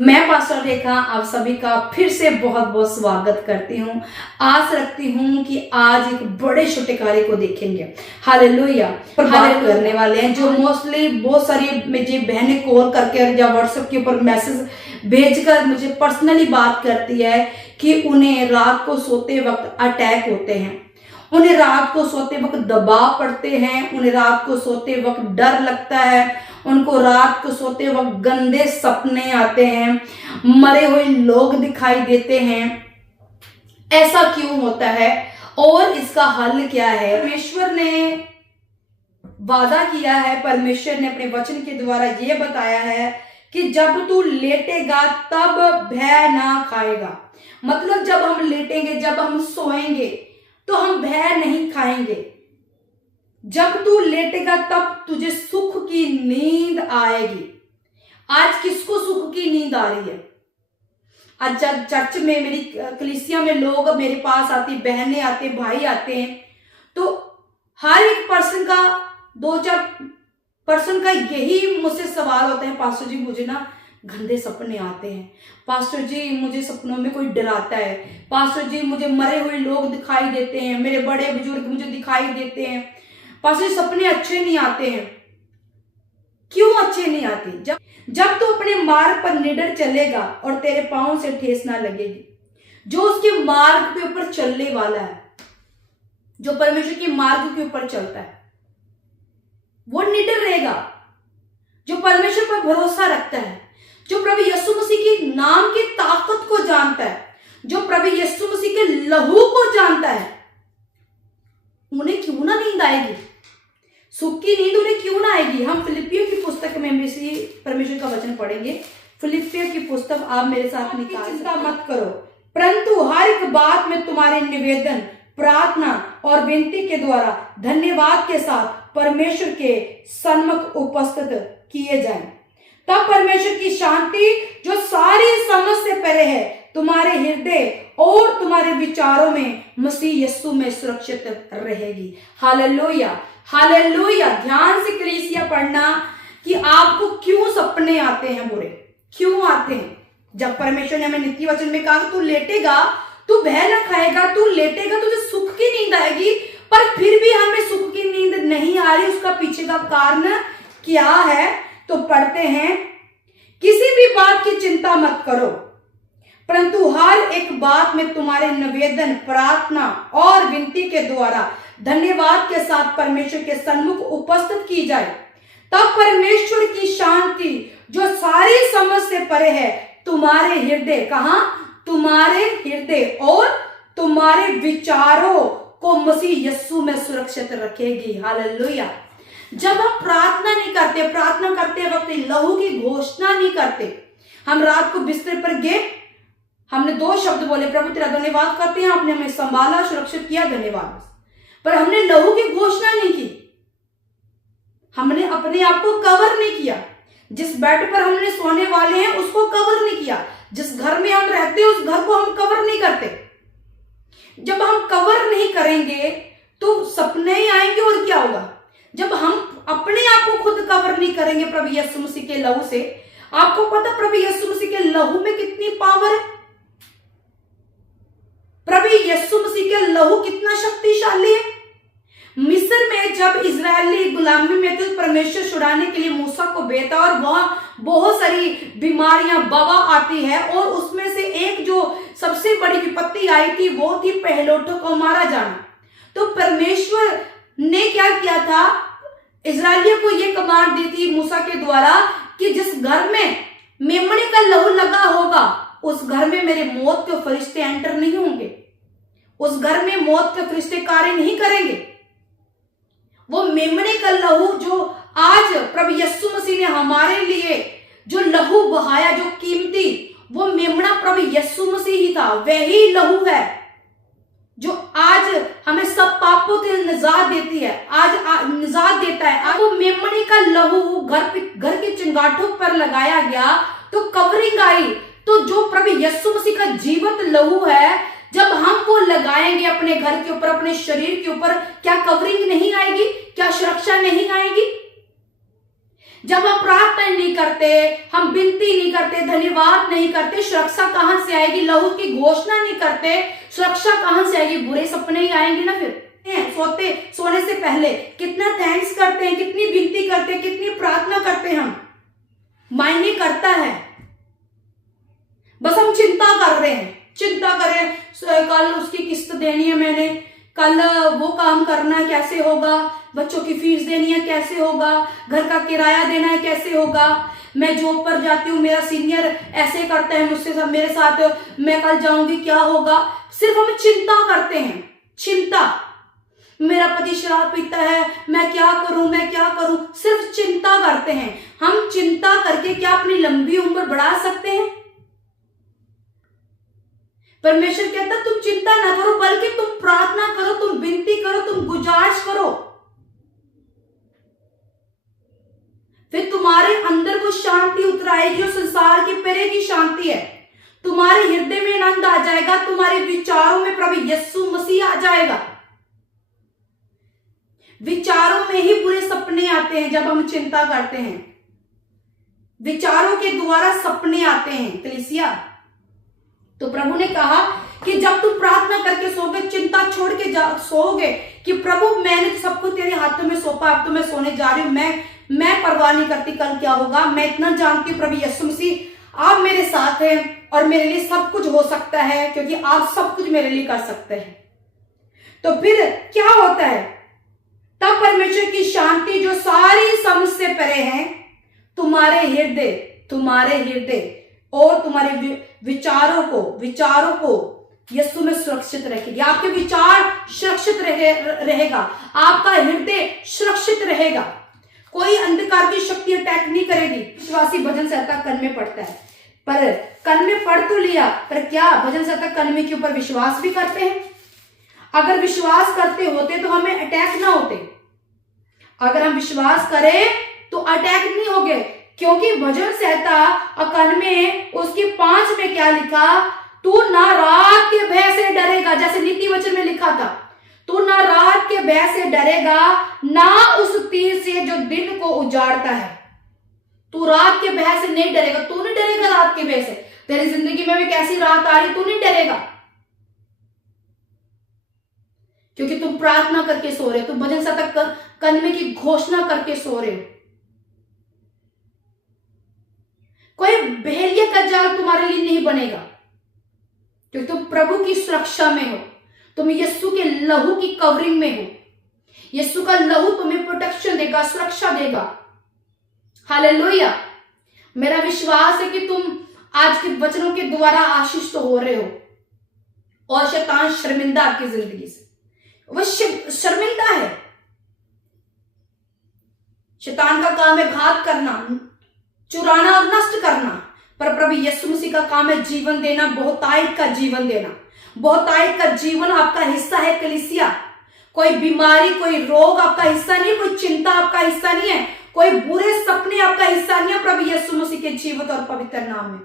मैं पास्टर रेखा आप सभी का फिर से बहुत बहुत स्वागत करती हूँ। आस रखती हूँ कि आज एक बड़े छुटकारे को देखेंगे। हालेलुया। पर बात करने वाले हैं जो मोस्टली बहुत सारी मुझे बहनें कॉल करके या व्हाट्सएप के ऊपर मैसेज भेजकर मुझे पर्सनली बात करती है कि उन्हें रात को सोते वक्त अटैक होते हैं, उन्हें रात को सोते वक्त दबाव पड़ते हैं, उन्हें रात को सोते वक्त डर लगता है, उनको रात को सोते वक्त गंदे सपने आते हैं, मरे हुए लोग दिखाई देते हैं। ऐसा क्यों होता है और इसका हल क्या है? परमेश्वर ने वादा किया है, परमेश्वर ने अपने वचन के द्वारा ये बताया है कि जब तू लेटेगा तब भय ना खाएगा। मतलब जब हम लेटेंगे, जब हम सोएंगे तो हम भय नहीं खाएंगे। जब तू लेटेगा तब तुझे सुख की नींद आएगी। आज किसको सुख की नींद आ रही है? आज जब चर्च में मेरी कलीसिया में लोग मेरे पास आते, बहनें आते, भाई आते हैं, तो हर एक पर्सन का, 2-4 पर्सन का यही मुझसे सवाल होता है, पास्टर जी मुझे ना गंदे सपने आते हैं, पास्टर जी मुझे सपनों में कोई डराता है, पास्टर जी मुझे मरे हुए लोग दिखाई देते हैं, मेरे बड़े बुजुर्ग मुझे दिखाई देते हैं, पास्टर जी सपने अच्छे नहीं आते हैं। क्यों अच्छे नहीं आते? जब तू अपने मार्ग पर निडर चलेगा और तेरे पांव से ठेस ना लगेगी। जो उसके मार्ग के ऊपर चलने वाला है, जो परमेश्वर के मार्ग के ऊपर चलता है, वो निडर रहेगा। जो परमेश्वर पर भरोसा रखता है, जो प्रभु यीशु मसीह के नाम की ताकत को जानता है, जो प्रभु यीशु मसीह के लहू को जानता है, उन्हें क्यों ना नींद आएगी? सुख की नींद उन्हें क्यों ना आएगी? हम फिलिपियों की पुस्तक में भी परमेश्वर का वचन पढ़ेंगे। फिलिपियों की पुस्तक आप मेरे साथ निकाल। चिंता मत करो, परंतु हर एक बात में तुम्हारे निवेदन, प्रार्थना और विनती के द्वारा धन्यवाद के साथ परमेश्वर के सन्मुख उपस्थित किए जाएं। तब परमेश्वर की शांति जो सारी समझ से परे है तुम्हारे हृदय और तुम्हारे विचारों में मसीह यीशु में सुरक्षित रहेगी। Hallelujah, hallelujah. ध्यान से कलीसिया पढ़ना कि आपको क्यों सपने आते हैं बुरे, क्यों आते हैं। जब परमेश्वर ने हमें नित्य वचन में कहा तू लेटेगा तू भय न खाएगा, तू लेटेगा तुझे सुख की नींद आएगी, पर फिर भी हमें सुख की नींद नहीं आ रही। उसका पीछे का कारण क्या है? तो पढ़ते हैं, किसी भी बात की चिंता मत करो, परंतु हर एक बात में तुम्हारे निवेदन, प्रार्थना और विनती के द्वारा धन्यवाद के साथ परमेश्वर के सन्मुख उपस्थित की जाए। तब परमेश्वर की शांति जो सारी समझ से परे है तुम्हारे हृदय, कहां? तुम्हारे हृदय और तुम्हारे विचारों को मसीह यीशु में सुरक्षित रखेगी। हालेलुया। जब हम प्रार्थना नहीं करते, प्रार्थना करते वक्त लहू की घोषणा नहीं करते, हम रात को बिस्तर पर गए, हमने 2 शब्द बोले, प्रभु तेरा धन्यवाद करते हैं, आपने हमें संभाला, सुरक्षित किया, धन्यवाद, पर हमने लहू की घोषणा नहीं की। हमने अपने आप को कवर नहीं किया। जिस बेड पर हमने सोने वाले हैं उसको कवर नहीं किया। जिस घर में हम रहते हैं उस घर को हम कवर नहीं करते। जब हम कवर नहीं करेंगे तो सपने ही आएंगे और क्या होगा? जब हम अपने आप को खुद कवर नहीं करेंगे प्रभु यीशु मसीह के लहू से, आपको पता प्रभु यीशु मसीह के लहू में कितनी पावर है? प्रभु यीशु मसीह के लहू कितना शक्तिशाली है। मिस्र में जब इजरायली गुलामी में थे, परमेश्वर छुड़ाने के लिए मूसा को भेजा और वहां बहुत सारी बीमारियां, वबा आती है, और उसमें से एक जो सबसे बड़ी विपत्ति आई थी वो थी पहलौठों को मारा जाना। तो परमेश्वर ने क्या किया था? इजरायलियों को यह कमांड दी थी मूसा के द्वारा कि जिस घर में मेमने का लहू लगा होगा उस घर में मेरे मौत के फरिश्ते एंटर नहीं होंगे, उस घर में मौत के फरिश्ते कार्य नहीं करेंगे। वो मेमने का लहू जो आज प्रभु यीशु मसीह ने हमारे लिए जो लहू बहाया, जो कीमती, वो मेमना प्रभु यीशु मसीह ही था। वही लहू है जो आज हमें सब पापों से निजात देती है, आज निजात देता है। आज वो मेमने का लहू घर के चिंगाठों पर लगाया गया तो कवरिंग आई। तो जो प्रभु यीशु मसीह का जीवित लहू है, जब हम वो लगाएंगे अपने घर के ऊपर, अपने शरीर के ऊपर, क्या कवरिंग नहीं आएगी? क्या सुरक्षा नहीं आएगी? जब हम प्रार्थना नहीं करते, हम विनती नहीं करते, धन्यवाद नहीं करते, सुरक्षा कहां से आएगी? लहू की घोषणा नहीं करते, सुरक्षा कहां से आएगी? बुरे सपने ही आएंगे ना। फिर सोने से पहले कितना थैंक्स करते हैं, कितनी विनती करते हैं, कितनी प्रार्थना करते हैं हम, मायने करता है। बस हम चिंता कर रहे हैं, चिंता करें, कल उसकी किस्त देनी है, मैंने कल वो काम करना है, कैसे होगा? बच्चों की फीस देनी है, कैसे होगा? घर का किराया देना है, कैसे होगा? मैं जॉब पर जाती हूँ, मेरा सीनियर ऐसे करता है मुझसे, सब मेरे साथ, मैं कल जाऊंगी, क्या होगा? सिर्फ हम चिंता करते हैं, चिंता। मेरा पति शराब पीता है, मैं क्या करूं, मैं क्या करूं? सिर्फ चिंता करते हैं। हम चिंता करके क्या अपनी लंबी उम्र बढ़ा सकते हैं? परमेश्वर कहता है तुम चिंता ना करो, बल्कि तुम प्रार्थना करो, तुम विनती करो, तुम गुजारिश करो, फिर तुम्हारे अंदर वो शांति उतर आएगी और संसार की परे की शांति है। तुम्हारे हृदय में आनंद आ जाएगा, तुम्हारे विचारों में प्रभु यीशु मसीह आ जाएगा। विचारों में ही बुरे सपने आते हैं जब हम चिंता करते हैं, विचारों के द्वारा सपने आते हैं कलीसिया। तो प्रभु ने कहा कि जब तुम प्रार्थना करके सोओगे, चिंता छोड़ के सोओगे कि प्रभु मैंने सब कुछ तेरे हाथों में सौंपा, अब तो मैं सोने जा रही हूं, मैं परवाह नहीं करती कल क्या होगा, मैं इतना जानती हूँ प्रभु यीशु मसीह आप मेरे साथ हैं और मेरे लिए सब कुछ हो सकता है, क्योंकि आप सब कुछ मेरे लिए कर सकते हैं। तो फिर क्या होता है? तब परमेश्वर की शांति जो सारी समझ से परे है तुम्हारे हृदय और तुम्हारे विचारों को यीशु में सुरक्षित रखेगी। आपके विचार सुरक्षित रहेगा, आपका हृदय सुरक्षित रहेगा, कोई अंधकार की शक्ति अटैक नहीं करेगी। विश्वासी भजन संहिता कन में पढ़ता है, पर कन में पढ़ तो लिया, पर क्या भजन संहिता कन में के ऊपर विश्वास भी करते हैं? अगर विश्वास करते होते तो हमें अटैक ना होते। अगर हम विश्वास करें तो अटैक नहीं होगे, क्योंकि भजन संहिता कन में उसकी 5 में क्या लिखा? तू ना रात के भय से डरेगा, जैसे नीति वचन में लिखा था, तू ना रात के भय से डरेगा, ना उस तीर से जो दिन को उजाड़ता है। तू रात के भय से नहीं डरेगा, तू नहीं डरेगा रात के भय से। तेरी जिंदगी में भी कैसी रात आ रही, तू नहीं डरेगा, क्योंकि तुम प्रार्थना करके सो रहे हो, तुम भजन संहिता कन में की घोषणा करके सो रहे हो। कोई बहेलिया का जाल तुम्हारे लिए नहीं बनेगा, क्योंकि तुम प्रभु की सुरक्षा में हो, तुम यीशु के लहू की कवरिंग में हो। यीशु का लहू तुम्हें प्रोटेक्शन देगा, सुरक्षा देगा। हालेलुया। मेरा विश्वास है कि तुम आज के वचनों के द्वारा आशीष तो हो रहे हो और शैतान शर्मिंदा आपकी जिंदगी से, वह शर्मिंदा है। शैतान का काम है घात करना, चुराना और नष्ट करना, पर प्रभु यीशु मसीह का काम है जीवन देना, बहुतायत का जीवन देना। बहुतायत का जीवन आपका हिस्सा है कलीसिया। कोई बीमारी, कोई रोग आपका हिस्सा नहीं है, कोई चिंता आपका हिस्सा नहीं है, कोई बुरे सपने आपका हिस्सा नहीं है, प्रभु यीशु मसीह के जीवित और पवित्र नाम में।